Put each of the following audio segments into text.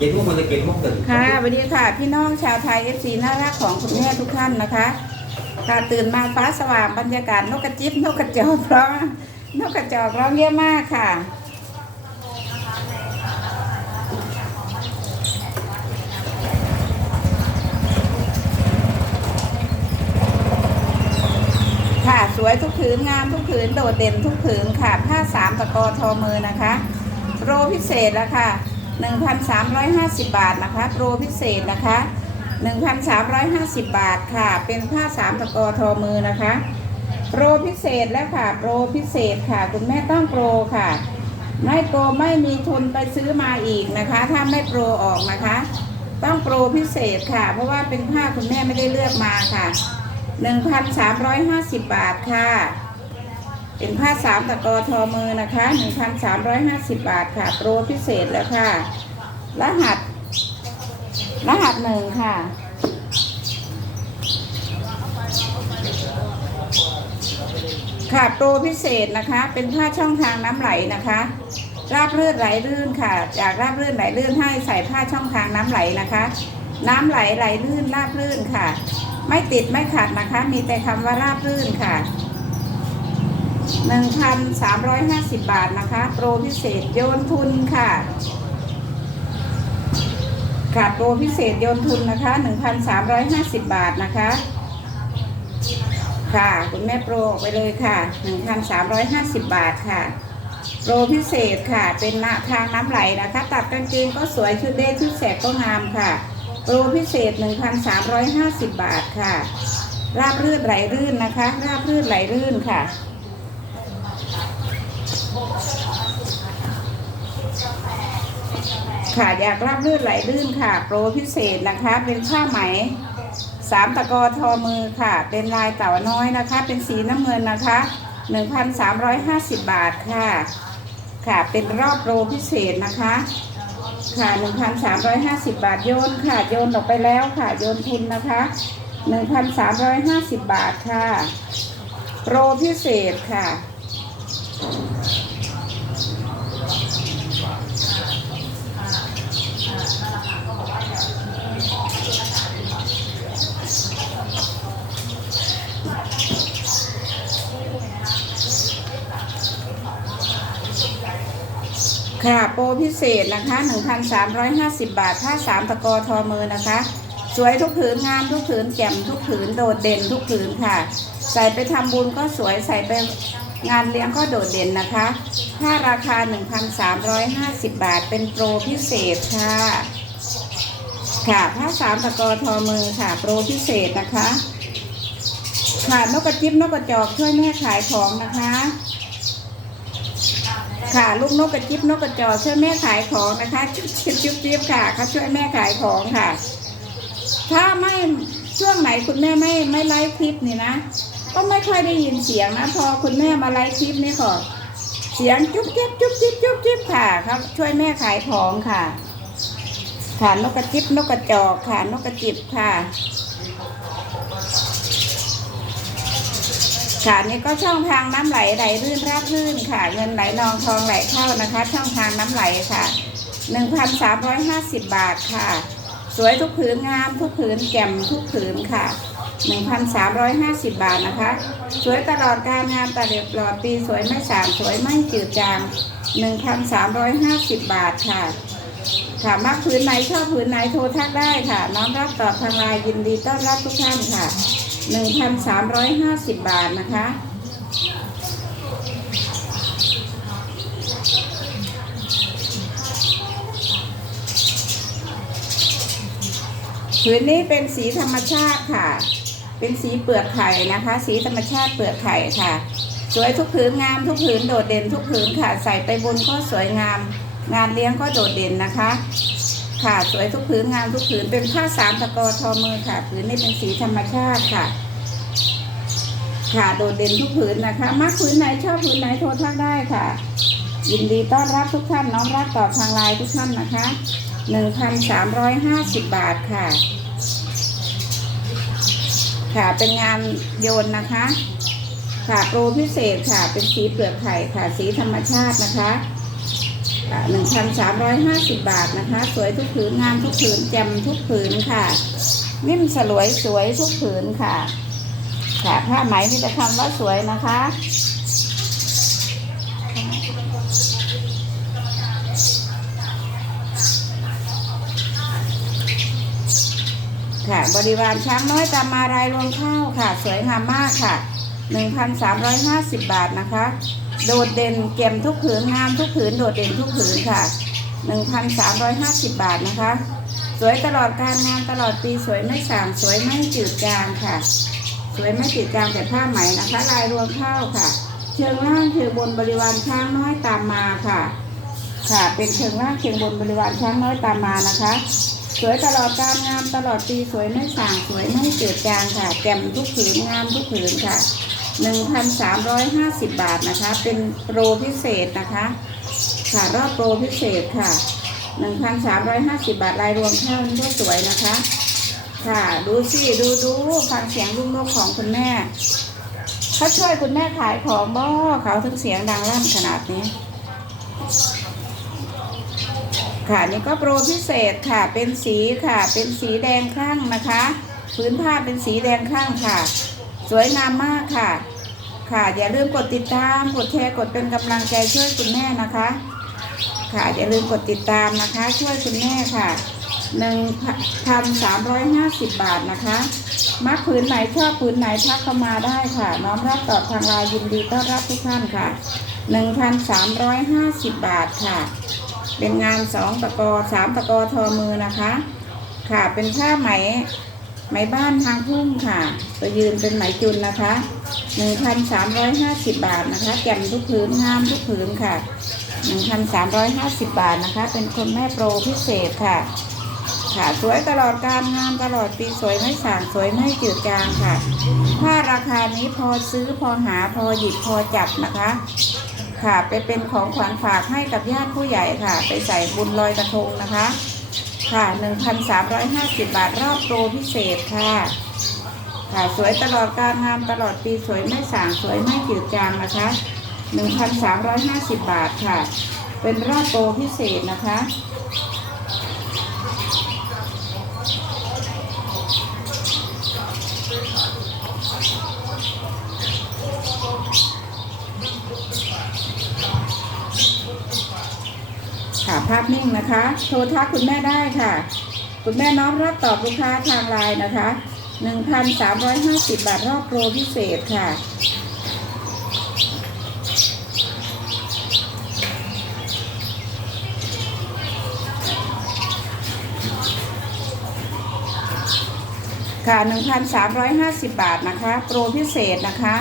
เย็นพวกมันจะเก็บพวกตึกค่ะสวัสดีค่ะ พี่น้องชาวไทยเอฟซีน่ารักของคุณแม่ทุกท่านนะคะ ค่ะตื่นมาฟ้าสว่างบรรยากาศนกกระจิบนกกระจอกร้องนกกระจอกร้องเยอะมากค่ะ ค่ะสวยทุกผืนงามทุกผืนโดดเด่นทุกผืนค่ะผ้าสามตะกอทอมือนะคะโปรพิเศษแล้วค่ะ 1,350 บาทนะคะ โปรพิเศษนะคะ 1,350 บาทค่ะ เป็นผ้าสามตะกอทอมือนะคะ โปรพิเศษแล้วค่ะ โปรพิเศษค่ะ คุณแม่ต้องโปรค่ะ ไม่โปรไม่มีทุนไปซื้อมาอีกนะคะ ถ้าไม่โปรออกนะคะ ต้องโปรพิเศษค่ะ เพราะว่าเป็นผ้าคุณแม่ไม่ได้เลือกมาค่ะ 1,350 บาทค่ะ เป็นผ้าสามตะกอทอมือนะคะ1,350 บาทค่ะ โปรพิเศษแล้วค่ะ รหัส รหัสหนึ่งค่ะ ค่ะโปรพิเศษนะคะ เป็นผ้าช่องทางน้ำไหลนะคะ ราบเลือดไหลลื่นค่ะ จากราบเลือดไหลลื่นให้ใส่ผ้าช่องทางน้ำไหลนะคะ น้ำไหลไหลลื่นราบลื่นค่ะ ไม่ติดไม่ขัดนะคะ มีแต่คำว่าราบลื่นค่ะ 1,350 บาทนะคะ โปรพิเศษโยนทุนค่ะค่ะโปรพิเศษโยนทุนนะคะ 1,350 บาทนะคะ ค่ะคุณแม่โปรไปเลยค่ะ 1,350 บาทค่ะ โปรพิเศษค่ะ เป็นหน้าทางน้ำไหลนะคะ ตัดกางเกงก็สวยชุดเดทชุดแสกก็งามค่ะ โปรพิเศษ 1,350 บาทค่ะ ราบรื่นไหลรื่นนะคะ ราบรื่นไหลรื่นค่ะ ค่ะอยากราบรื่นไหลรื่นค่ะ โปรพิเศษนะคะ เป็นผ้าไหมสามตะกอทอมือค่ะ เป็นลายเต่าน้อยนะคะ เป็นสีน้ำเงินนะคะ 1,350 บาทค่ะ ค่ะเป็นรอบโปรพิเศษนะคะ ค่ะ 1,350 บาทโยนค่ะ โยนออกไปแล้วค่ะ โยนทุนนะคะ 1,350 บาทค่ะ โปรพิเศษค่ะ ค่ะโปรพิเศษนะคะ 1,350 บาทผ้าสามตะกอทอมือนะคะ สวยทุกผืนงามทุกผืนแจ่มทุกผืนโดดเด่นทุกผืนค่ะ ใส่ไปทำบุญก็สวยใส่ไปงานเลี้ยงก็โดดเด่นนะคะผ้าราคา 1,350 บาทเป็นโปรพิเศษค่ะ ค่ะผ้าสามตะกอทอมือค่ะโปรพิเศษนะคะค่ะนกกระจิบนกกระจอกช่วยแม่ขายของนะคะ ค่ะ ลูกนกกระจิบนกกระจอกช่วยแม่ขายของนะคะจุ๊บจิ๊บจุ๊บจิ๊บค่ะเขาช่วยแม่ขายของค่ะ ถ้าไม่ช่วงไหนคุณแม่ไม่ไม่ไลฟ์คลิปนี่นะก็ไม่ค่อยได้ยินเสียงนะ พอคุณแม่มาไลฟ์คลิปนี่ก็เสียงจุ๊บจิ๊บจุ๊บจิ๊บจุ๊บจิ๊บค่ะเขาช่วยแม่ขายของค่ะค่ะนกกระจิบนกกระจอกค่ะนกกระจิบค่ะ ค่ะนี่ก็ช่องทางน้ำไหลไหลรื่นราบรื่นค่ะ เงินไหลนองทองไหลเข้านะคะ ช่องทางน้ำไหลค่ะ1,350บาทค่ะ สวยทุกผืนงามทุกผืนแจ่มทุกผืนค่ะ1,350บาทนะคะ สวยตลอดการงานตลอดปลอดปีสวยไม่สามสวยไม่จืดจาง1,350บาทค่ะค่ะมักผืนไหนชอบผืนไหนโทรทักได้ค่ะ น้องรับตอบทางไลน์ยินดีต้อนรับทุกท่านค่ะ 1,350 บาทนะคะ ผืนนี้เป็นสีธรรมชาติค่ะ เป็นสีเปลือกไข่นะคะ สีธรรมชาติเปลือกไข่ค่ะ สวยทุกผืนงามทุกผืนโดดเด่นทุกผืนค่ะ ใส่ไปบนก็สวยงาม งานเลี้ยงก็โดดเด่นนะคะ ค่ะ สวยทุกผืนงามทุกผืนเป็นผ้าสามตะกอทอมือค่ะผืนนี้เป็นสีธรรมชาติค่ะ ค่ะโดดเด่นทุกผืนนะคะมักผืนไหนชอบผืนไหนโทรทักได้ค่ะ ยินดีต้อนรับทุกท่านน้องรับตอบทางไลน์ทุกท่านนะคะ1,350บาทค่ะ ค่ะเป็นงานโยนนะคะ ค่ะโปรพิเศษค่ะเป็นสีเปลือกไข่ค่ะ สีธรรมชาตินะคะ หนึ่งพันสามร้อยห้าสิบบาทนะคะ สวยทุกผืนงามทุกผืนแจ่มทุกผืนค่ะ นิ่มสลวยสวยทุกผืนค่ะ ค่ะผ้าไหมมีแต่คำว่าสวยนะคะค่ะบริวารช้างน้อยตามมารายรวงข้าวค่ะ สวยงามมากค่ะ 1,350 บาทนะคะ โดดเด่นเก็มทุกผืนงามทุกผืนโดดเด่นทุกผืนค่ะ 1,350 บาทนะคะ สวยตลอดการงานตลอดปีสวยไม่สางสวยไม่จืดจางค่ะ สวยไม่จืดจางแต่ผ้าไหมนะคะ ลายรวงข้าวค่ะ เชิงล่างเชิงบนบริวารช้างน้อยตามมาค่ะ ค่ะ เป็นเชิงล่างเชิงบนบริวารช้างน้อยตามมานะคะ สวยตลอดการงามตลอดปีสวยไม่สางสวยไม่จืดจางค่ะแจ่มทุกผืนงามทุกผืนค่ะ 1,350 บาทนะคะ เป็นโปรพิเศษนะคะค่ะรอบโปรพิเศษค่ะ 1,350 บาทรายรวมเท่านี้ก็สวยนะคะ ค่ะดูสิดูดูฟังเสียงลูกนกของคุณแม่เขาช่วยคุณแม่ขายของบ่เขาถึงเสียงดังลั่นขนาดนี้ ค่ะนี่ก็โปรพิเศษค่ะเป็นสีค่ะ เป็นสีแดงข้างนะคะพื้นผ้าเป็นสีแดงข้างค่ะ สวยงามมากค่ะ ค่ะ อย่าลืมกดติดตาม กดแชร์กดเป็นกำลังใจช่วยคุณแม่นะคะ ค่ะ อย่าลืมกดติดตามนะคะ ช่วยคุณแม่ค่ะหนึ่งพันสามร้อยห้าสิบบาทนะคะ มักผืนไหนชอบผืนไหนทักเข้ามาได้ค่ะ น้อมรับตอบทางไลน์ยินดีต้อนรับทุกท่านค่ะหนึ่งพันสามร้อยห้าสิบบาทค่ะ เป็นงานสองตะกอสามตะกอทอมือนะคะ ค่ะ เป็นผ้าไหม ไหมบ้านทางพุ่งค่ะตัวยืนเป็นไหมจุนนะคะหนึ่งพันสามร้อยห้าสิบบาทนะคะแจ่มทุกผืนงามทุกผืนค่ะหนึ่งพันสามร้อยห้าสิบบาทนะคะ เป็นคนแม่โปรพิเศษค่ะ ค่ะสวยตลอดการงานตลอดปีสวยไม่สางสวยไม่จืดจางค่ะถ้าราคานี้พอซื้อพอหาพอหยิบพอจับนะคะ ค่ะไปเป็นของขวัญฝากให้กับญาติผู้ใหญ่ค่ะ ไปใส่บุญลอยกระทงนะคะ ค่ะ 1,350 บาทรอบโปรพิเศษค่ะ ค่ะสวยตลอดการงานตลอดปีสวยไม่สางสวยไม่จืดจางนะคะ 1,350 บาทค่ะ เป็นรอบโปรพิเศษนะคะ ภาพนิ่งนะคะ โทรทักคุณแม่ได้ค่ะ คุณแม่น้อมรับตอบลูกค้าทางไลน์นะคะ 1,350 บาทรอบโปรพิเศษค่ะค่ะ 1,350 บาทนะคะ โปรพิเศษนะคะ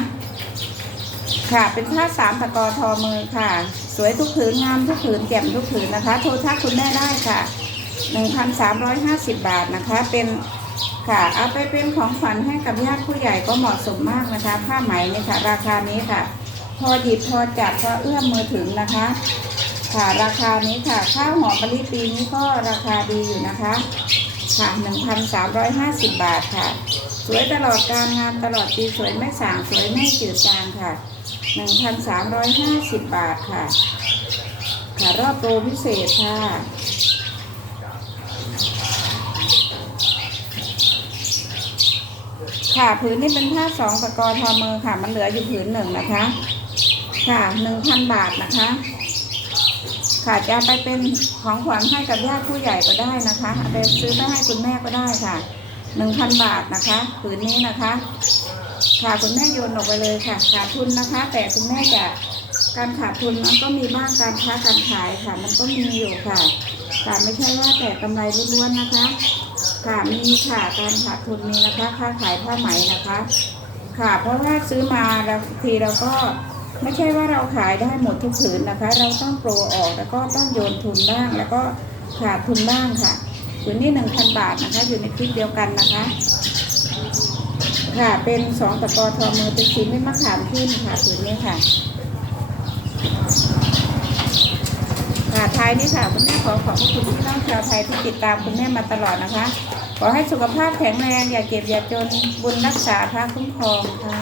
ค่ะ เป็นผ้าสามตะกอทอมือค่ะ วยทุกผืนงามทุกผืนแจ่มทุกผืนนะคะ โทรทักคุณแม่ได้ค่ะ 1,350 บาทนะคะ เป็นค่ะเอาไปเป็นของขวัญให้กับญาติผู้ใหญ่ก็เหมาะสมมากนะคะ ผ้าไหมเนี่ยค่ะ ราคานี้ค่ะ พอหยิบพอจับพอเอื้อมมือถึงนะคะ ค่ะราคานี้ค่ะ ข้าวหอมมะลิปีนี้ก็ราคาดีอยู่นะคะค่ะ1,350 บาทค่ะ สวยตลอดการงานตลอดปีสวยไม่สางสวยไม่จืดจางค่ะ 1,350 บาทค่ะ ค่ะ รอบโปรพิเศษค่ะ ค่ะผืนนี้เป็นผ้าสองตะกอทอมือค่ะ มันเหลืออยู่ผืนหนึ่งนะคะ ค่ะหนึ่งพันบาทนะคะ ค่ะจะไปเป็นของขวัญให้กับญาติผู้ใหญ่ก็ได้นะคะเอาไปซื้อไปให้คุณแม่ก็ได้ค่ะหนึ่งพันบาทนะคะผืนนี้นะคะ ค่ะคุณแม่โยนออกไปเลยค่ะขาดทุนนะคะ แต่คุณแม่จะการขาดทุนมันก็มีบ้างการค้าการขายค่ะ มันก็มีอยู่ค่ะแต่ไม่ใช่ว่าแต่กำไรล้วนๆนะคะ ค่ะมีค่ะการขาดทุนมีนะคะค่าขายผ้าไหมนะคะ ค่ะเพราะว่าซื้อมาแล้วทีเราก็ไม่ใช่ว่าเราขายได้หมดทุกผืนนะคะ เราต้องโปรออกแล้วก็ต้องโยนทุนบ้างแล้วก็ขาดทุนบ้างค่ะผืนนี้หนึ่งพันบาทนะคะ อยู่ในคลิปเดียวกันนะคะ ค่ะ เป็นสองตะกอทอมือเป็นชิ้นไม่มะขามขึ้นค่ะผืนนี้ค่ะ ค่ะท้ายนี้ค่ะคุณแม่ขอขอบพระคุณพี่น้องชาวไทยที่ติดตามคุณแม่มาตลอดนะคะ ขอให้สุขภาพแข็งแรงอย่าเจ็บอย่าจนบุญรักษาพระคุ้มครองค่ะ